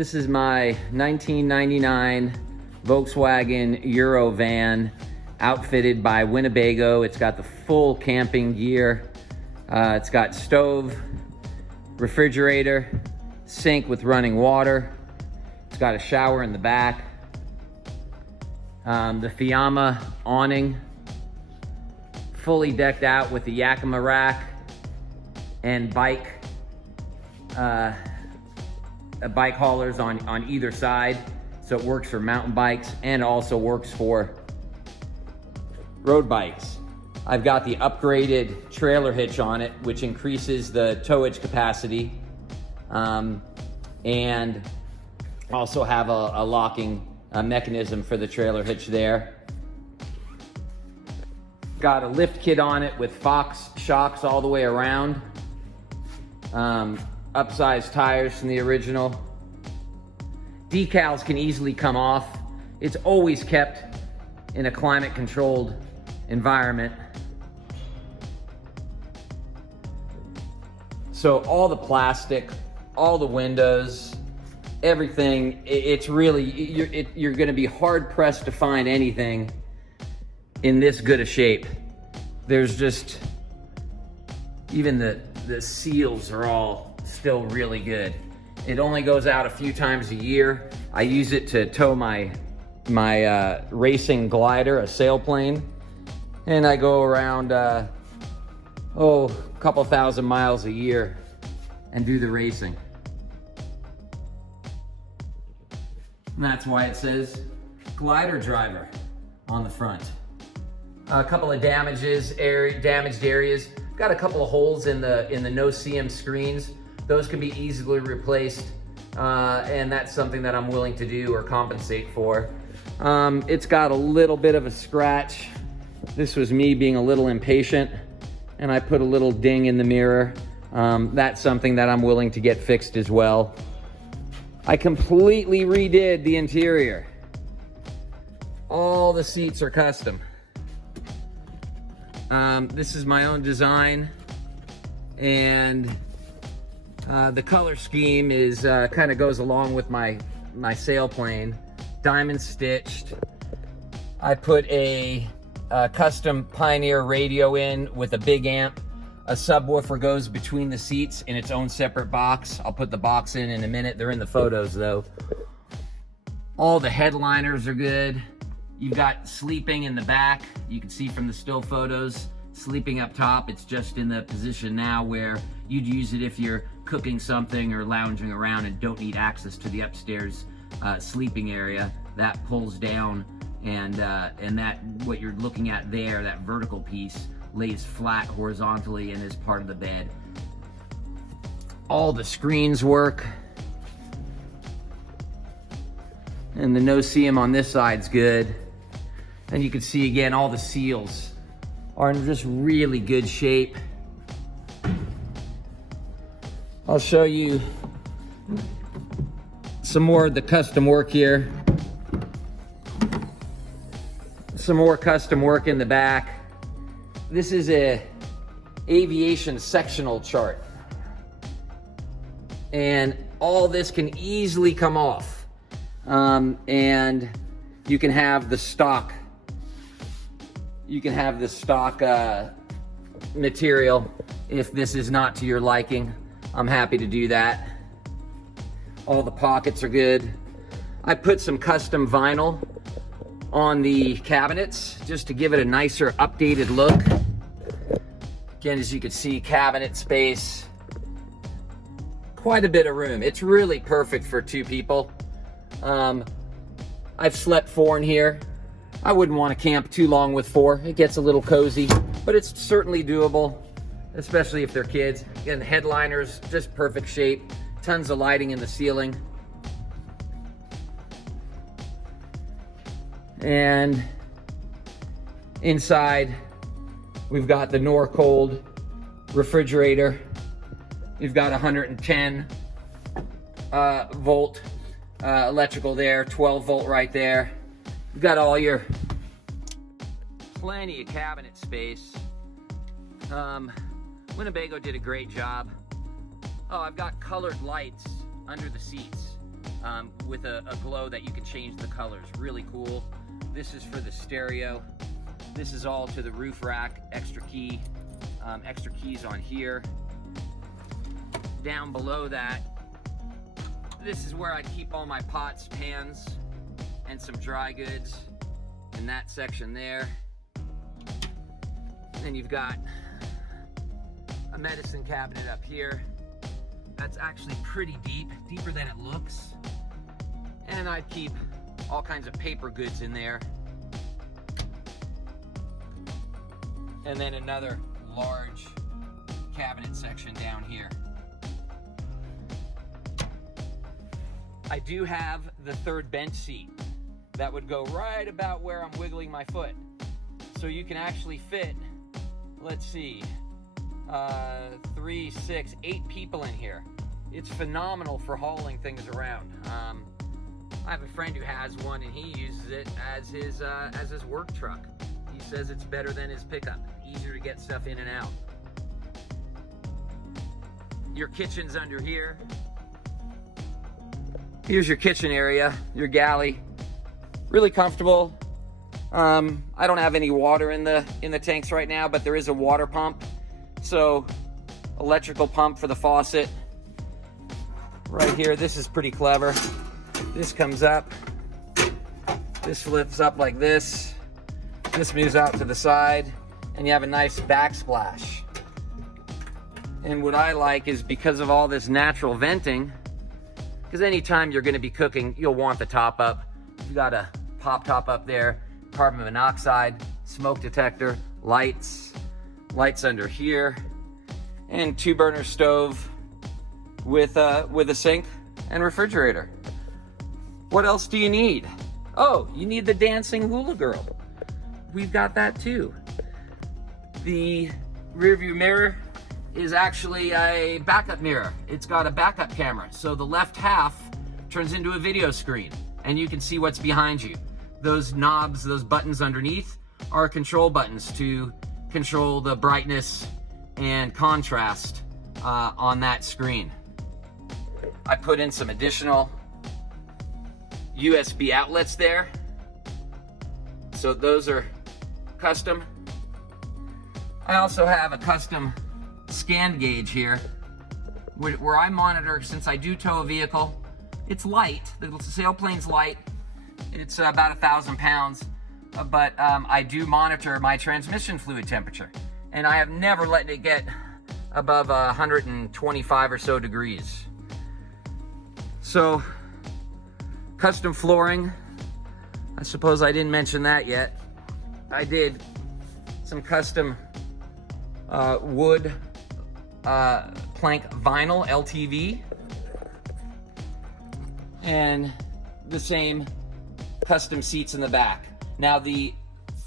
This is my 1999 Volkswagen EUROVAN outfitted by Winnebago. It's got the full camping gear. It's got stove, refrigerator, sink with running water. It's got a shower in the back. The Fiamma awning, fully decked out with the Yakima rack and bike haulers on either side. So it works for mountain bikes and also works for road bikes. I've got the upgraded trailer hitch on it, which increases the towage capacity, and also have a locking mechanism for the trailer hitch there. Got a lift kit on it with Fox shocks all the way around. Upsized tires from the original. Decals can easily come off. It's always kept in a climate controlled environment. So all the plastic, all the windows, everything, it's really, you're gonna be hard pressed to find anything in this good a shape. There's just, even the seals are all still really good. It only goes out a few times a year. I use it to tow my racing glider, a sailplane, and I go around a couple thousand miles a year and do the racing. And that's why it says glider driver on the front. A couple of damaged areas. Got a couple of holes in the no-seam screens. Those can be easily replaced, and that's something that I'm willing to do or compensate for. It's got a little bit of a scratch. This was me being a little impatient, and I put a little ding in the mirror. That's something that I'm willing to get fixed as well. I completely redid the interior. All the seats are custom. This is my own design, and the color scheme is kind of goes along with my sailplane. Diamond stitched. I put a custom Pioneer radio in with a big amp. A subwoofer goes between the seats in its own separate box. I'll put the box in a minute. They're in the photos though. All the headliners are good. You've got sleeping in the back. You can see from the still photos, sleeping up top. It's just in the position now where you'd use it if you're cooking something or lounging around and don't need access to the upstairs sleeping area. That pulls down, and that what you're looking at there, that vertical piece, lays flat horizontally and is part of the bed. All the screens work, and the no-seam on this side's good. And you can see again, all the seals are in just really good shape. I'll show you some more of the custom work here. Some more custom work in the back. This is a aviation sectional chart. And all this can easily come off. And you can have the stock. You can have the stock material if this is not to your liking. I'm happy to do that. All the pockets are good. I put some custom vinyl on the cabinets just to give it a nicer, updated look. Again, as you can see, cabinet space. Quite a bit of room. It's really perfect for two people. I've slept 4 in here. I wouldn't want to camp too long with 4. It gets a little cozy, but it's certainly doable, especially if they're kids. Again, the headliners, just perfect shape. Tons of lighting in the ceiling. And inside, we've got the Norcold refrigerator. You've got 110 volt electrical there, 12 volt right there. You've got all your plenty of cabinet space. Winnebago did a great job. Oh, I've got colored lights under the seats. with a glow that you can change the colors. Really cool. This is for the stereo. This is all to the roof rack, extra keys on here. Down below that, this is where I keep all my pots, pans, and some dry goods in that section there. Then you've got a medicine cabinet up here. That's actually pretty deep, deeper than it looks. And I keep all kinds of paper goods in there. And then another large cabinet section down here. I do have the third bench seat that would go right about where I'm wiggling my foot. So you can actually fit, let's see, 3, 6, 8 people in here. It's phenomenal for hauling things around. I have a friend who has one and he uses it as his work truck. He says it's better than his pickup, easier to get stuff in and out. Your kitchen's under here. Here's your kitchen area, your galley. Really comfortable. I don't have any water in the tanks right now, but there is a water pump. So, electrical pump for the faucet. Right here, this is pretty clever. This comes up. This flips up like this. This moves out to the side, and you have a nice backsplash. And what I like is because of all this natural venting, because anytime you're going to be cooking, you'll want the top up. You've got a pop top up there, carbon monoxide, smoke detector, lights under here, and 2-burner stove with a sink and refrigerator. What else do you need? Oh, you need the dancing hula girl. We've got that too. The rear view mirror is actually a backup mirror. It's got a backup camera, so the left half turns into a video screen and you can see what's behind you. Those knobs, those buttons underneath are control buttons to control the brightness and contrast on that screen. I put in some additional USB outlets there, so those are custom. I also have a custom scan gauge here where I monitor, since I do tow a vehicle. It's light, the sailplane's light, it's about 1,000 pounds, but I do monitor my transmission fluid temperature, and I have never let it get above 125 or so degrees. So, custom flooring, I suppose I didn't mention that yet. I did some custom wood plank vinyl LTV, and the same custom seats in the back. Now the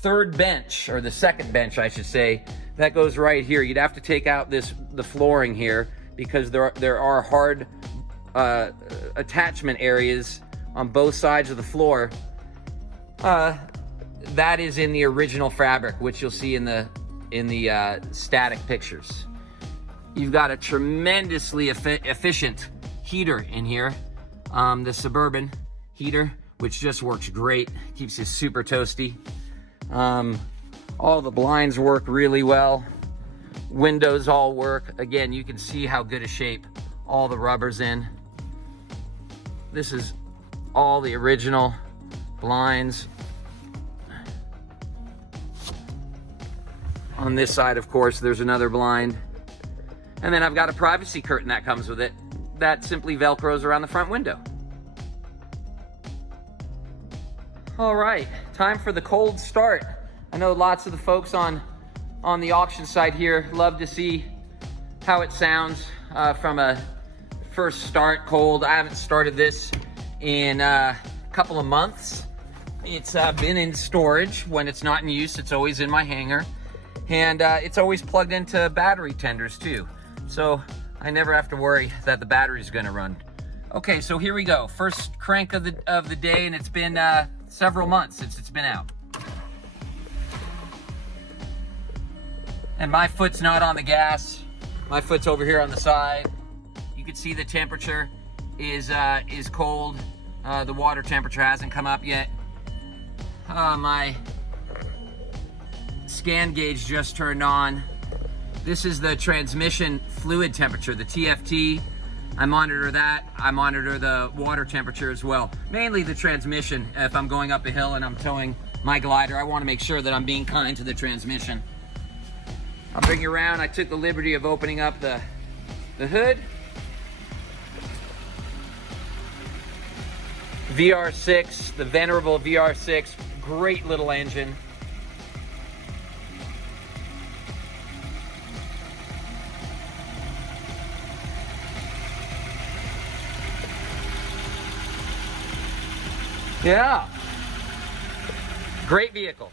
third bench, or the second bench I should say, that goes right here. You'd have to take out the flooring here because there are hard attachment areas on both sides of the floor. That is in the original fabric, which you'll see in the static pictures. You've got a tremendously efficient heater in here, the Suburban heater, which just works great, keeps you super toasty. All the blinds work really well. Windows all work. Again, you can see how good a shape all the rubber's in. This is all the original blinds. On this side, of course, there's another blind. And then I've got a privacy curtain that comes with it that simply Velcros around the front window. All right, time for the cold start. I know lots of the folks on the auction site here love to see how it sounds from a first start cold. I haven't started this in a couple of months. It's been in storage. When it's not in use, it's always in my hangar. And it's always plugged into battery tenders too. So I never have to worry that the battery's gonna run. Okay, so here we go. First crank of the day, and it's been several months since it's been out. And my foot's not on the gas. My foot's over here on the side. You can see the temperature. is cold. The water temperature hasn't come up yet. My scan gauge just turned on. This is the transmission fluid temperature, the TFT. I monitor that. I monitor the water temperature as well. Mainly the transmission. If I'm going up a hill and I'm towing my glider, I want to make sure that I'm being kind to the transmission. I'll bring you around. I took the liberty of opening up the hood. VR6, the venerable VR6, great little engine. Yeah, great vehicle.